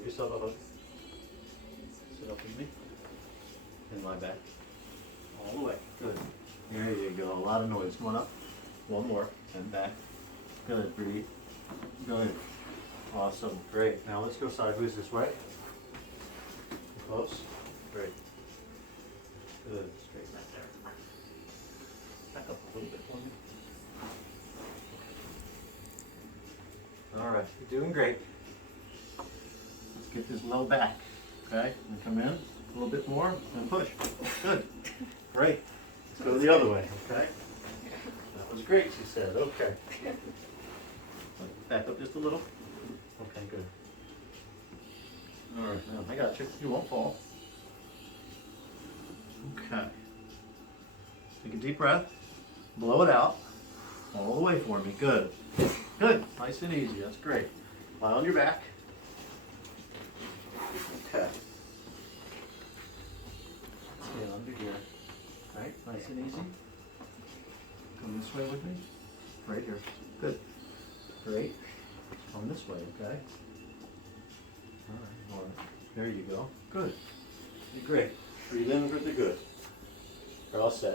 Give yourself a hug. Sit up with me. And lie back. All the way. Good. There you go. A lot of noise. Come on up. One more. And back. Good. Breathe. Good. Awesome. Great. Now let's go sideways this way. Close. Great. Good. Straight back there. Back up a little bit for me. All right. You're doing great. Let's get this low back. Okay? And come in a little bit more and push. Good. Great. Let's go the other way. Okay? That was great, she said. Okay. Back up just a little. Okay, good. All right, now I got you. You won't fall. Okay. Take a deep breath. Blow it out. All the way for me. Good. Good. Nice and easy. That's great. Lie on your back. Okay. Stay under here. All right, nice and easy. Come this way with me. Right here. Good. Great. Come this way, okay? All right. There you go. Good. You're great. Breathe in really good. You're all set.